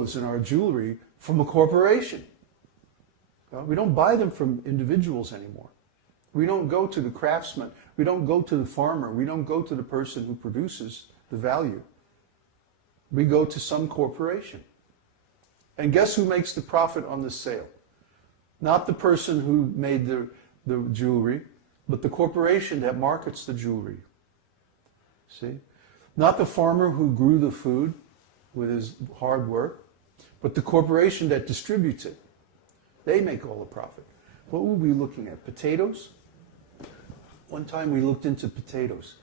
clothes and our jewelry from a corporation. We don't buy them from individuals anymore. We don't go to the craftsman. We don't go to the farmer. We don't go to the person who produces the value. We go to some corporation. And guess who makes the profit on the sale? Not the person who made the jewelry, but the corporation that markets the jewelry. See? Not the farmer who grew the food with his hard work, but the corporation that distributes it. They make all the profit. What were we looking at? Potatoes? One time we looked into potatoes.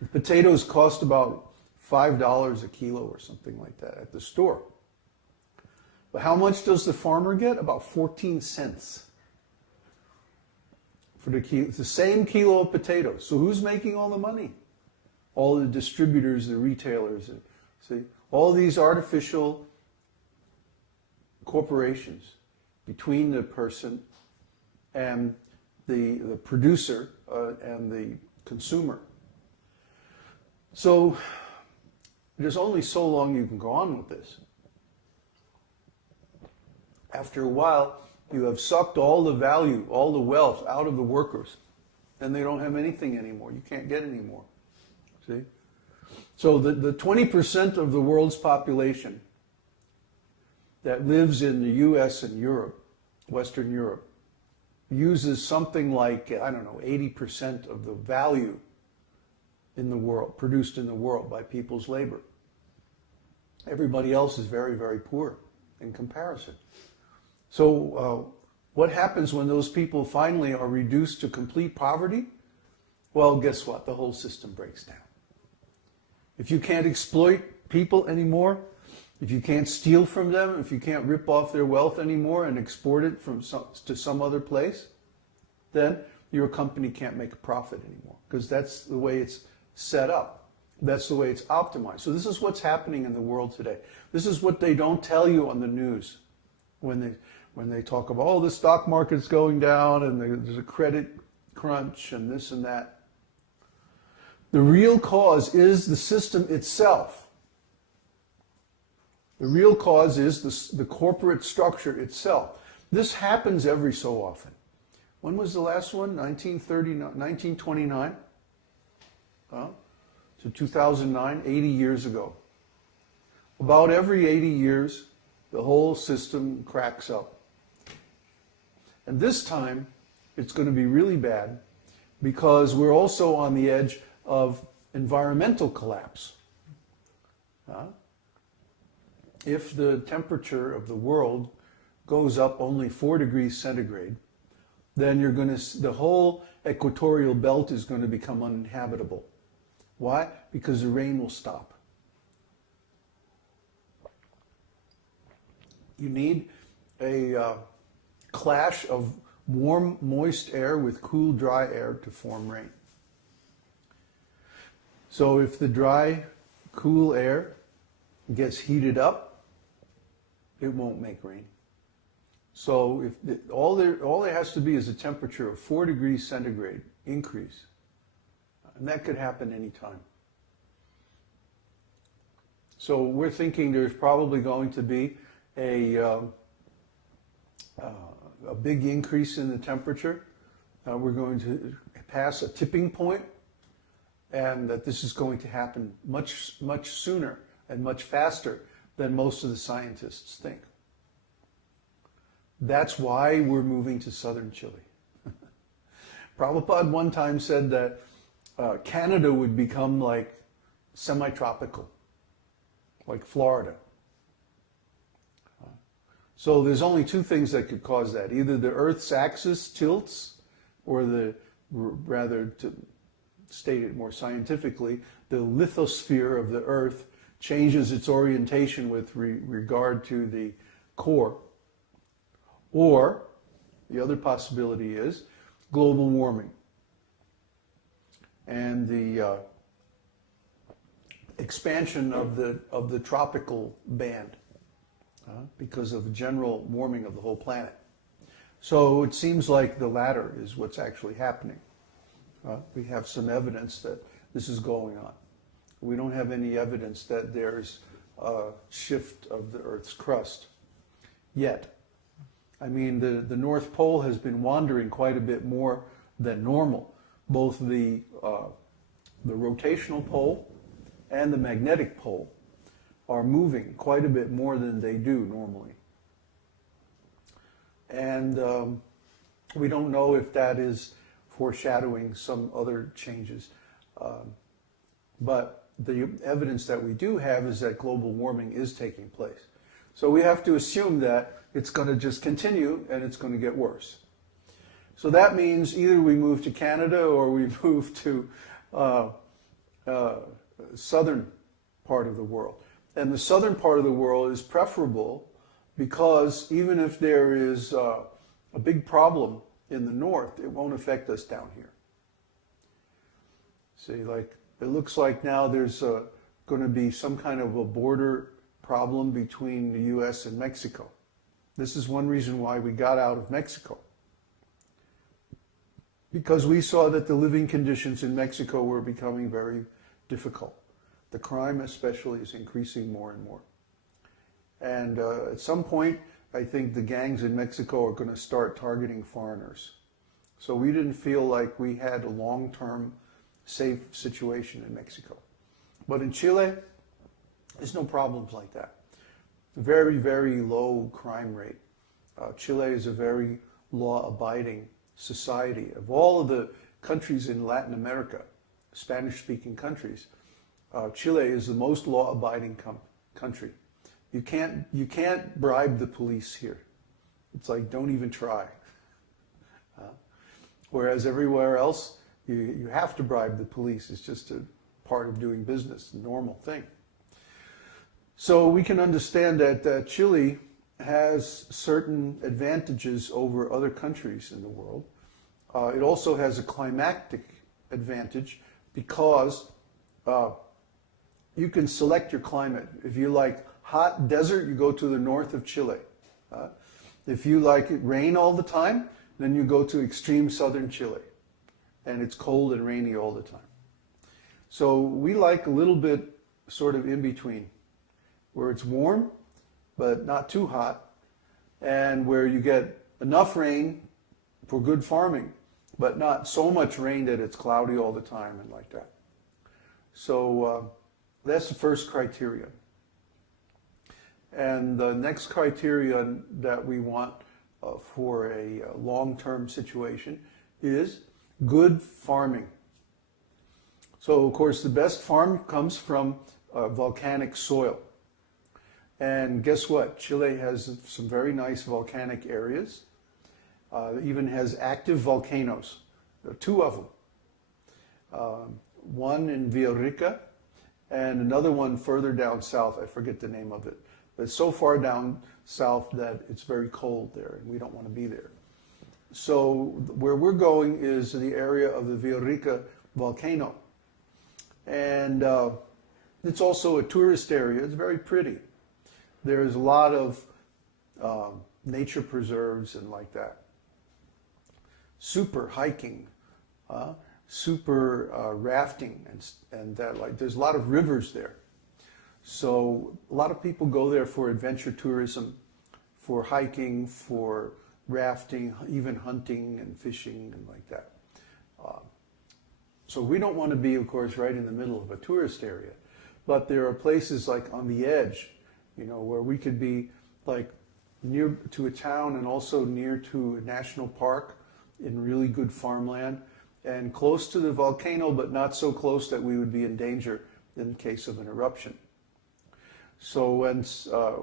The potatoes cost about $5 a kilo or something like that at the store. But how much does the farmer get? About 14 cents for the same kilo of potatoes. So who's making all the money? All the distributors, the retailers. See, all these artificial corporations between the person and the producer and the consumer. So there's only so long you can go on with this. After a while, you have sucked all the value, all the wealth out of the workers, and they don't have anything anymore. You can't get any more. See? So the 20% of the world's population that lives in the US and Europe, Western Europe, uses something like, 80% of the value in the world, produced in the world by people's labor. Everybody else is very, very poor in comparison. So what happens when those people finally are reduced to complete poverty? Well, guess what? The whole system breaks down. If you can't exploit people anymore, if you can't steal from them, if you can't rip off their wealth anymore and export it to some other place, then your company can't make a profit anymore, because that's the way it's set up. That's the way it's optimized. So this is what's happening in the world today. This is what they don't tell you on the news when they talk about, oh, the stock market's going down and there's a credit crunch and this and that. The real cause is the system itself. The real cause is the corporate structure itself. This happens every so often. When was the last one? 1929? So 2009, 80 years ago. About every 80 years, the whole system cracks up. And this time, it's going to be really bad because we're also on the edge of environmental collapse. If the temperature of the world goes up only 4 degrees centigrade, then the whole equatorial belt is going to become uninhabitable. Why? Because the rain will stop. You need a clash of warm, moist air with cool, dry air to form rain. So if the dry, cool air gets heated up, it won't make rain. So all there has to be is a temperature of 4 degrees centigrade increase. And that could happen anytime. So we're thinking there's probably going to be a big increase in the temperature. We're going to pass a tipping point, and that this is going to happen much, much sooner and much faster than most of the scientists think. That's why we're moving to southern Chile. Prabhupada one time said that Canada would become like semi-tropical, like Florida. So there's only two things that could cause that. Either the Earth's axis tilts, or rather, to state it more scientifically, the lithosphere of the Earth changes its orientation with regard to the core. Or, the other possibility is global warming. And the expansion of the tropical band because of the general warming of the whole planet. So it seems like the latter is what's actually happening. We have some evidence that this is going on. We don't have any evidence that there's shift of the Earth's crust yet. I mean, the North Pole has been wandering quite a bit more than normal. Both the rotational pole and the magnetic pole are moving quite a bit more than they do normally. And we don't know if that is foreshadowing some other changes. But the evidence that we do have is that global warming is taking place. So we have to assume that it's going to just continue and it's going to get worse. So that means either we move to Canada or we move to southern part of the world. And the southern part of the world is preferable because even if there is a big problem in the north, it won't affect us down here. See, like, it looks like now there's going to be some kind of a border problem between the U.S. and Mexico. This is one reason why we got out of Mexico. Because we saw that the living conditions in Mexico were becoming very difficult. The crime especially is increasing more and more. And at some point, I think the gangs in Mexico are going to start targeting foreigners. So we didn't feel like we had a long-term safe situation in Mexico. But in Chile, there's no problems like that. Very, very low crime rate. Chile is a very law-abiding society. Of all of the countries in Latin America, Spanish-speaking countries, Chile is the most law-abiding country. You can't bribe the police here. It's like, don't even try. Whereas everywhere else, you have to bribe the police. It's just a part of doing business, a normal thing. So we can understand that Chile has certain advantages over other countries in the world. It also has a climatic advantage because you can select your climate. If you like hot desert, you go to the north of Chile. If you like it rain all the time, then you go to extreme southern Chile. And it's cold and rainy all the time. So we like a little bit sort of in between, where it's warm, but not too hot, and where you get enough rain for good farming, but not so much rain that it's cloudy all the time and like that. So that's the first criterion. And the next criterion that we want for a long-term situation is good farming. So, of course, the best farm comes from volcanic soil. And guess what? Chile has some very nice volcanic areas. Even has active volcanoes, 2 of them. One in Villarrica and another one further down south. I forget the name of it. But it's so far down south that it's very cold there and we don't want to be there. So where we're going is the area of the Villarrica volcano. And it's also a tourist area. It's very pretty. There's a lot of nature preserves and like that. Super hiking, super rafting, and that, like, there's a lot of rivers there. So a lot of people go there for adventure tourism, for hiking, for rafting, even hunting and fishing and like that. So we don't want to be, of course, right in the middle of a tourist area. But there are places like on the edge, where we could be like near to a town and also near to a national park in really good farmland and close to the volcano, but not so close that we would be in danger in case of an eruption. So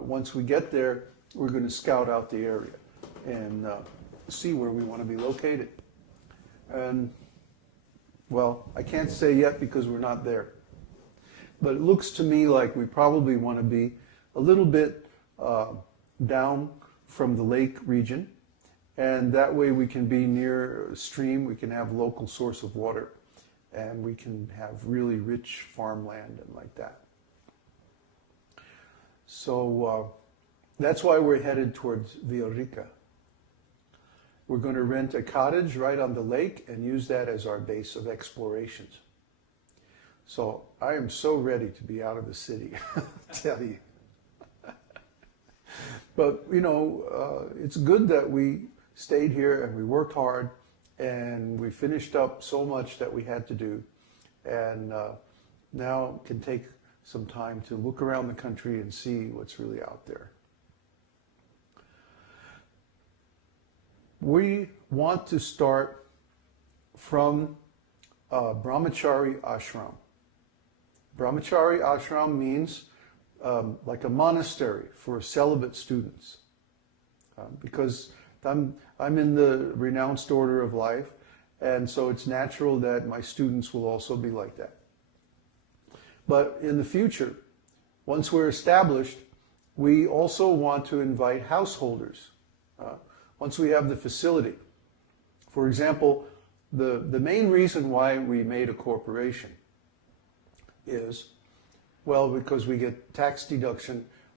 once we get there, we're going to scout out the area and see where we want to be located. And, well, I can't say yet because we're not there. But it looks to me like we probably want to be a little bit down from the lake region. And that way we can be near a stream, we can have a local source of water, and we can have really rich farmland and like that. So that's why we're headed towards Villarrica. We're going to rent a cottage right on the lake and use that as our base of explorations. So I am so ready to be out of the city, I'll tell you. But, you know, it's good that we stayed here and we worked hard and we finished up so much that we had to do. And now can take some time to look around the country and see what's really out there. We want to start from Brahmachari ashram. Brahmachari ashram means like a monastery for celibate students. Because I'm in the renounced order of life, and so it's natural that my students will also be like that. But in the future, once we're established, we also want to invite householders. Once we have the facility. For example, the main reason why we made a corporation is, well, because we get tax deduction